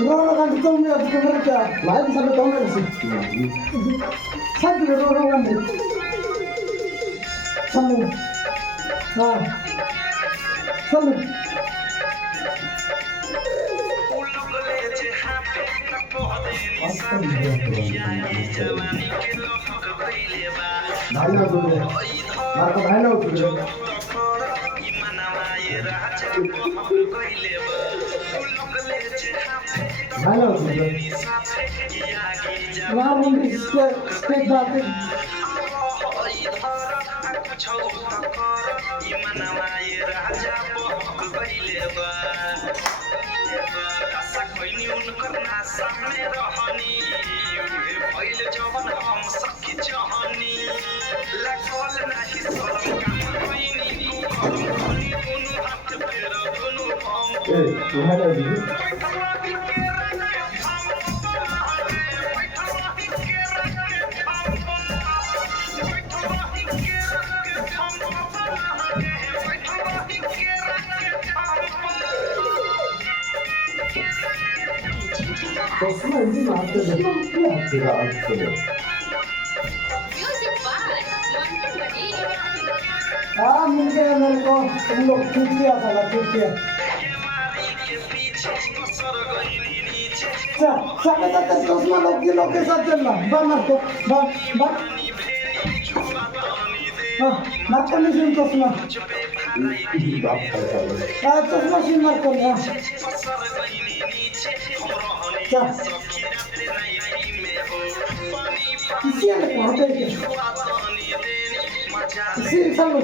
Rola kan kita punya di mereka, lain sampai tahun ini sih. Saya juga rola kan deh. Sampai, sampai. Naya dulu, Marco Naya dulu. Naya dulu. Wah, mungkin step batin. Tuhan ada di Tosma ini macam apa? Tidak ada. Mungkin mereka untuk Turkiya salah Turkiya. Sampai tadi Tosma loki saja lah. Marco, Marco ni sini Tosma. Tosma sini Marco ya. Isi yang kau ada ke? Isi sama.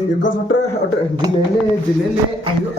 Yung kasutre, jilele, ayo.